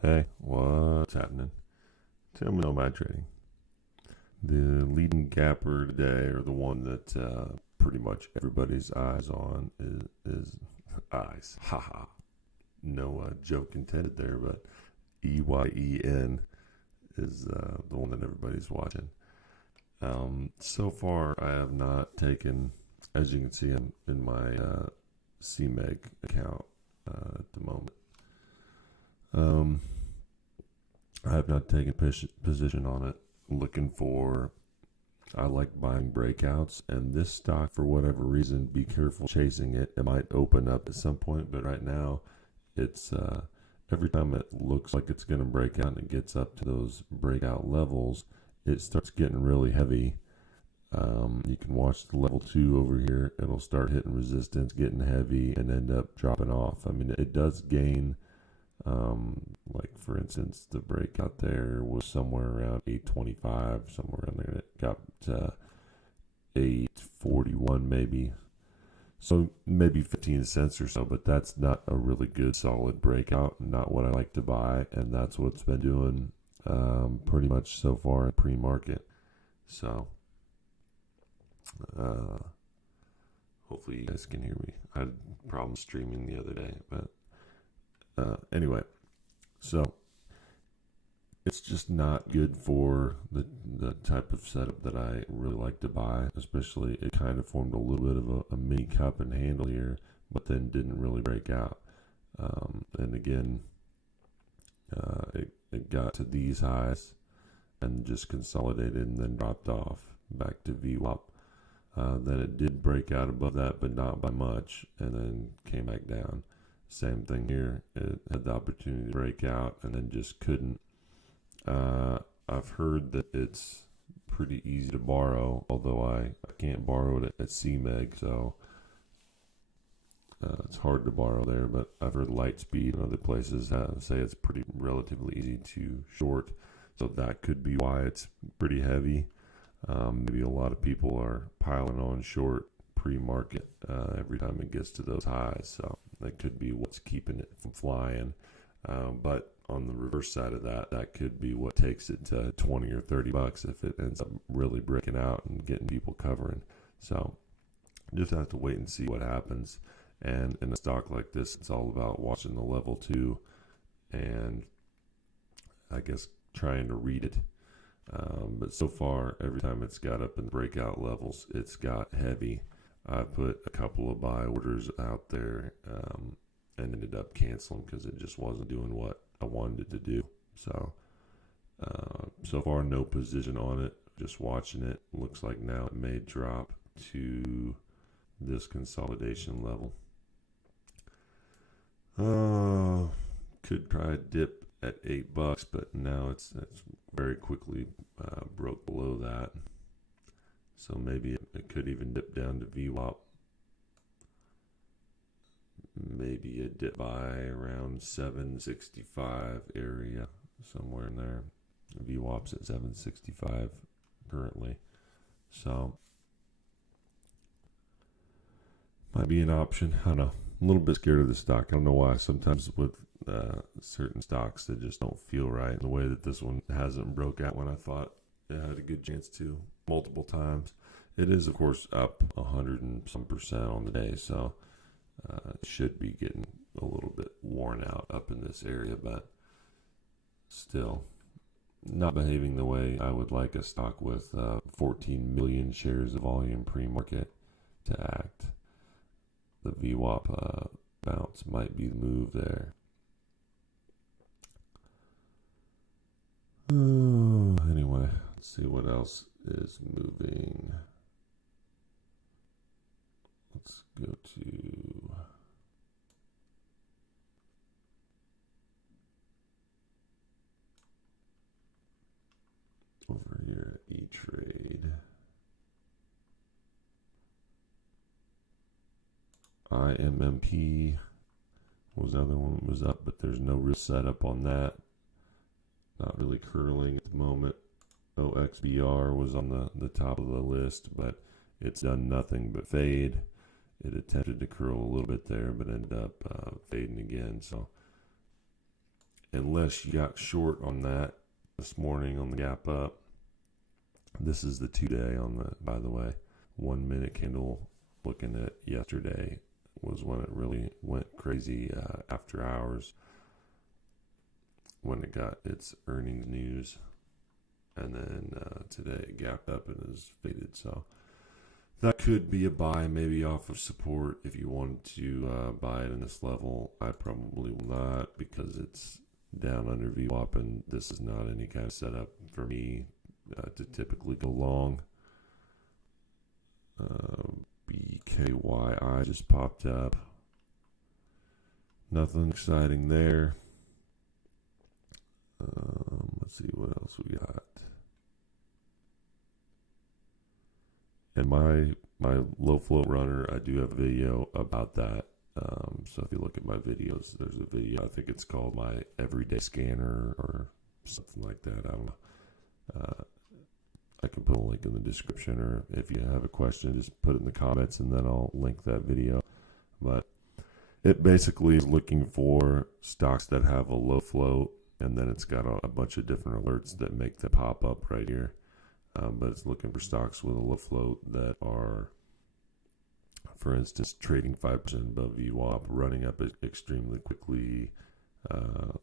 Hey, what's happening? Tell me about trading. The leading gapper today, or the one that pretty much everybody's eyes on, is eyes. Haha. No joke intended there, but EYEN is the one that everybody's watching. So far, I have not taken, as you can see, I'm in my CMEG account at the moment. I have not taken position on it. Looking for, I like buying breakouts, and this stock, for whatever reason, be careful chasing it. It might open up at some point, but right now, it's every time it looks like it's going to break out and it gets up to those breakout levels, it starts getting really heavy. You can watch the level 2 over here. It'll start hitting resistance, getting heavy, and end up dropping off. I mean, it does gain. Like for instance, the breakout there was somewhere around 825, somewhere in there. It got to 841 maybe. So maybe 15 cents or so, but that's not a really good solid breakout. Not what I like to buy, and that's what's been doing pretty much so far in pre-market. So hopefully you guys can hear me. I had problems streaming the other day, but anyway, so it's just not good for the type of setup that I really like to buy. Especially, it kind of formed a little bit of a mini cup and handle here, but then didn't really break out. And again, it got to these highs and just consolidated and then dropped off back to VWAP. Then it did break out above that, but not by much, and then came back down. Same thing here. It had the opportunity to break out and then just couldn't. I've heard that it's pretty easy to borrow, although I can't borrow it at CMEG, so it's hard to borrow there. But I've heard Lightspeed and other places say it's pretty relatively easy to short, so that could be why it's pretty heavy. Maybe a lot of people are piling on short pre-market every time it gets to those highs, so that could be what's keeping it from flying. But on the reverse side of that, that could be what takes it to 20 or 30 bucks if it ends up really breaking out and getting people covering. So just have to wait and see what happens. And in a stock like this, it's all about watching the level 2 and I guess trying to read it. But so far, every time it's got up in the breakout levels, it's got heavy. I put a couple of buy orders out there and ended up canceling because it just wasn't doing what I wanted it to do. So, so far, no position on it. Just watching it. Looks like now it may drop to this consolidation level. Could try a dip at $8, but now it's very quickly broke below that. So maybe it could even dip down to VWAP. Maybe a dip by around 765 area, somewhere in there. VWAP's at 765 currently. So might be an option. I don't know. I'm a little bit scared of the stock. I don't know why. Sometimes with certain stocks that just don't feel right in the way that this one hasn't broke out when I thought it had a good chance to multiple times. It is, of course, up 100 and some percent on the day, so it should be getting a little bit worn out up in this area, but still not behaving the way I would like a stock with 14 million shares of volume pre-market to act. The VWAP bounce might be the move there. Anyway, let's see what else is moving. Let's go to over here at E-Trade. IMMP was the other one that was up, but there's no real setup on that. Not really curling at the moment. OXBR was on the top of the list, but it's done nothing but fade. It attempted to curl a little bit there, but ended up fading again. So unless you got short on that this morning on the gap up. This is the 2-day on the, by the way, 1 minute candle. Looking at yesterday was when it really went crazy after hours, when it got its earnings news, and then today it gapped up and is faded. So that could be a buy, maybe off of support if you wanted to buy it in this level. I probably will not, because it's down under VWAP, and this is not any kind of setup for me to typically go long. BKYI just popped up. Nothing exciting there. Let's see what else we got. And my low float runner, I do have a video about that. So if you look at my videos, there's a video, I think it's called my everyday scanner or something like that. I don't know. I can put a link in the description, or if you have a question, just put it in the comments and then I'll link that video. But it basically is looking for stocks that have a low float, and then it's got a bunch of different alerts that make them pop up right here. But it's looking for stocks with a low float that are, for instance, trading 5% above VWAP, running up extremely quickly,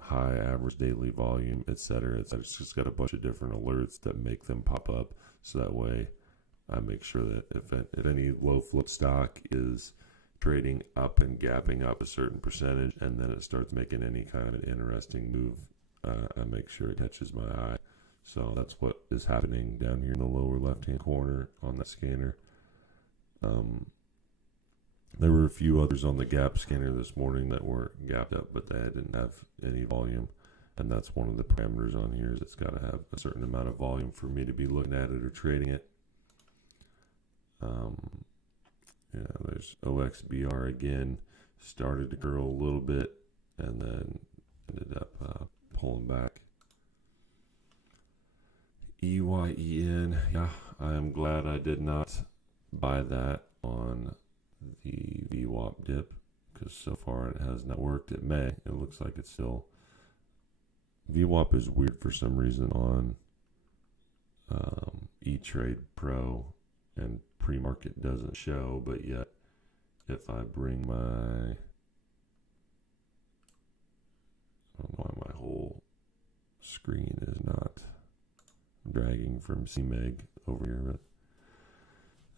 high average daily volume, etc. It's just got a bunch of different alerts that make them pop up. So that way I make sure that if any low float stock is trading up and gapping up a certain percentage, and then it starts making any kind of interesting move, I make sure it catches my eye. So that's what is happening down here in the lower left hand corner on that scanner. There were a few others on the gap scanner this morning that were gapped up, but they didn't have any volume. And that's one of the parameters on here, is it's got to have a certain amount of volume for me to be looking at it or trading it. Yeah, there's OXBR again, started to grow a little bit and then ended up pulling back. EYEN, yeah, I am glad I did not buy that on the VWAP dip, because so far it has not worked. It may. It looks like it's still. VWAP is weird for some reason on E-Trade Pro, and Premarket doesn't show, but yet if I bring my, I don't know why my whole screen is not dragging from CMEG over here, but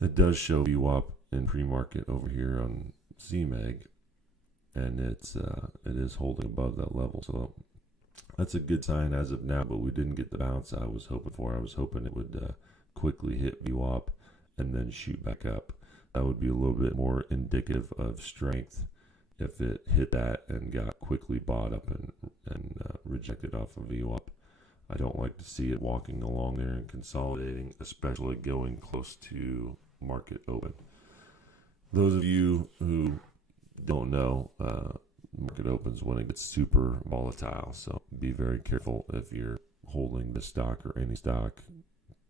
it does show VWAP in Premarket over here on CMEG, and it is holding above that level. So that's a good sign as of now, but we didn't get the bounce I was hoping for. I was hoping it would quickly hit VWAP and then shoot back up. That would be a little bit more indicative of strength if it hit that and got quickly bought up and rejected off of VWAP. I don't like to see it walking along there and consolidating, especially going close to market open. Those of you who don't know, market opens when it gets super volatile, so be very careful if you're holding the stock or any stock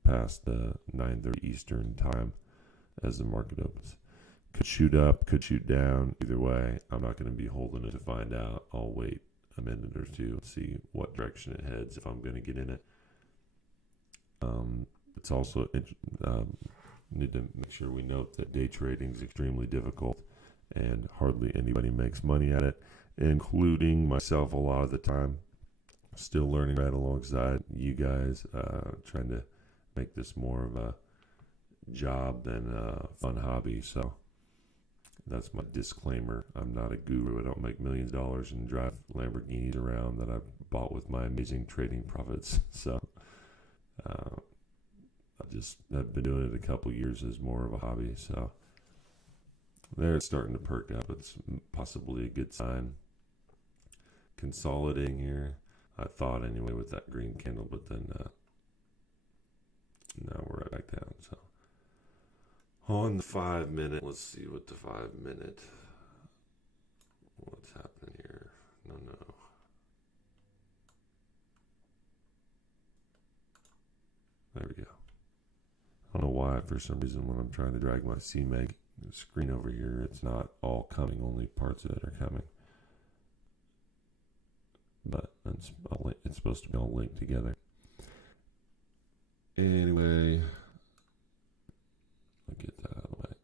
past the 9:30 Eastern time as the market opens. Could shoot up, could shoot down. Either way, I'm not going to be holding it to find out. I'll wait a minute or two and see what direction it heads if I'm going to get in it. It's also need to make sure we note that day trading is extremely difficult and hardly anybody makes money at it, including myself a lot of the time. Still learning right alongside you guys, trying to make this more of a job than a fun hobby. So that's my disclaimer. I'm not a guru. I don't make millions of dollars and drive Lamborghinis around that I bought with my amazing trading profits. So I've been doing it a couple years as more of a hobby. So there, it's starting to perk up. It's possibly a good sign. Consolidating here, I thought anyway, with that green candle, but then now we're right back down. So on the 5 minute, let's see what the 5 minute, what's happening here. No. There we go. I don't know why, for some reason, when I'm trying to drag my CMEG screen over here, it's not all coming, only parts of it are coming. But It's supposed to be all linked together. Anyway, I'll get that out of the way.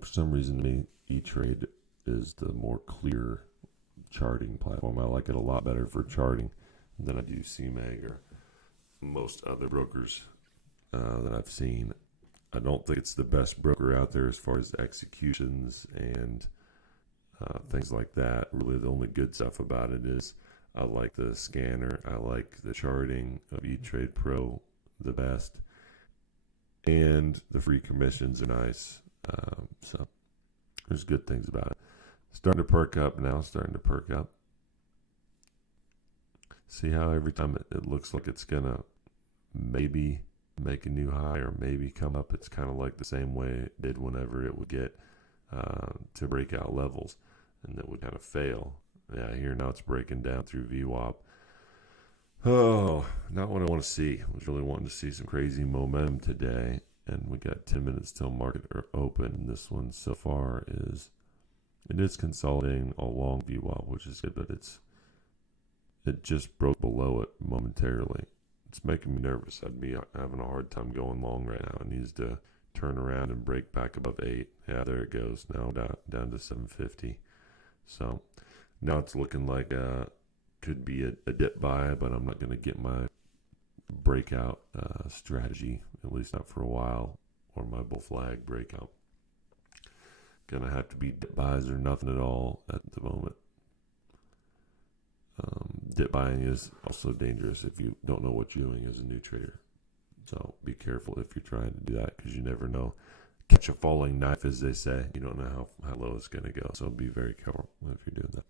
For some reason, to me, E-Trade is the more clear charting platform. I like it a lot better for charting than I do CMEG or most other brokers that I've seen. I don't think it's the best broker out there as far as executions and things like that. Really, the only good stuff about it is I like the scanner. I like the charting of E-Trade Pro the best. And the free commissions are nice. So there's good things about it. Starting to perk up now. See how every time it looks like it's going to maybe make a new high or maybe come up. It's kind of like the same way it did whenever it would get to breakout levels, and it would kind of fail. Yeah, here now it's breaking down through VWAP. Oh, not what I want to see. I was really wanting to see some crazy momentum today, and we got 10 minutes till market open. This one so far is consolidating along VWAP, which is good, but it just broke below it momentarily. It's making me nervous. I'd be having a hard time going long right now. It needs to turn around and break back above 8. Yeah, there it goes. Now down to 750. So now it's looking like could be a dip buy, but I'm not going to get my breakout strategy, at least not for a while, or my bull flag breakout. Gonna have to be dip buys or nothing at all at the moment. Dip buying is also dangerous if you don't know what you're doing as a new trader. So be careful if you're trying to do that, because you never know. Catch a falling knife, as they say. You don't know how low it's going to go. So be very careful if you're doing that.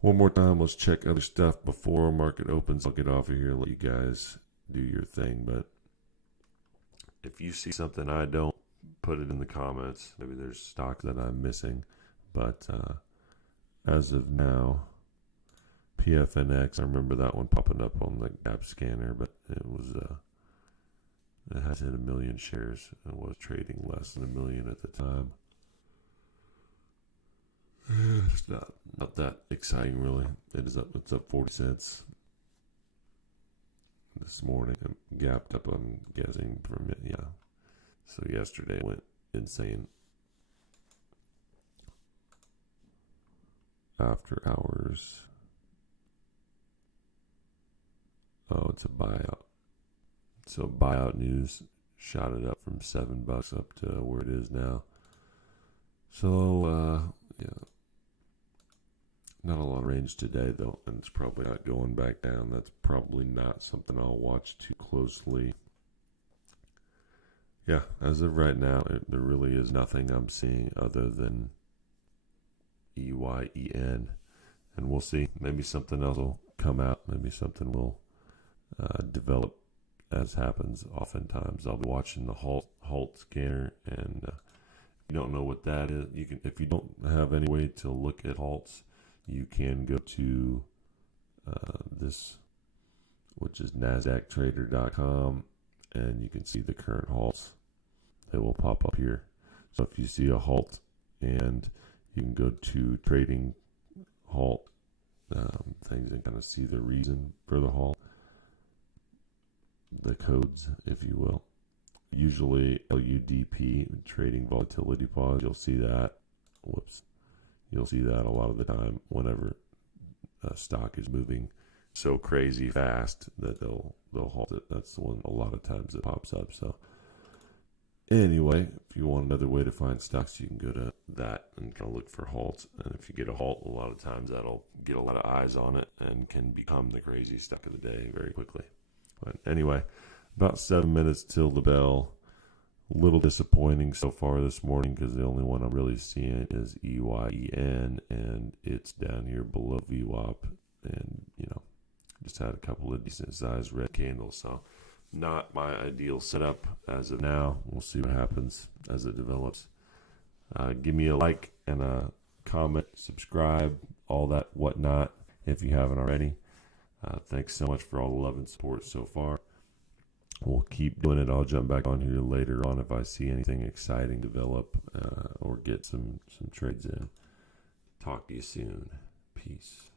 One more time, let's check other stuff before market opens. I'll get off of here and let you guys do your thing. But if you see something I don't, put it in the comments. Maybe there's stock that I'm missing. But as of now, PFNX, I remember that one popping up on the gap scanner, but it has hit 1 million shares and was trading less than 1 million at the time. It's not that exciting, really. It's up 40 cents this morning. It gapped up, I'm guessing, for a minute. Yeah. So yesterday it went insane. After hours. Oh, it's a buyout. So buyout news shot it up from $7 up to where it is now. So yeah, not a lot of range today though, and it's probably not going back down. That's probably not something I'll watch too closely. Yeah, as of right now, there really is nothing I'm seeing other than EYEN, and we'll see. Maybe something else will come out. Maybe something will develop, as happens oftentimes. I'll be watching the halt scanner, and if you don't know what that is, you can. If you don't have any way to look at halts, you can go to this, which is NASDAQtrader.com, and you can see the current halts. They will pop up here. So if you see a halt, and you can go to trading halt things and kind of see the reason for the halt, the codes, if you will. Usually LUDP, trading volatility pause, you'll see that. You'll see that a lot of the time whenever stock is moving so crazy fast that they'll halt it. That's the one a lot of times it pops up. So anyway, if you want another way to find stocks, you can go to that and kind of look for halts. And if you get a halt, a lot of times that'll get a lot of eyes on it and can become the crazy stock of the day very quickly. But anyway, about 7 minutes till the bell. A little disappointing so far this morning, because the only one I'm really seeing is EYEN, and it's down here below VWAP, and just had a couple of decent sized red candles. So not my ideal setup as of now. We'll see what happens as it develops. Give me a like and a comment, subscribe, all that whatnot if you haven't already. Thanks so much for all the love and support so far. We'll keep doing it. I'll jump back on here later on if I see anything exciting develop or get some trades in. Talk to you soon. Peace.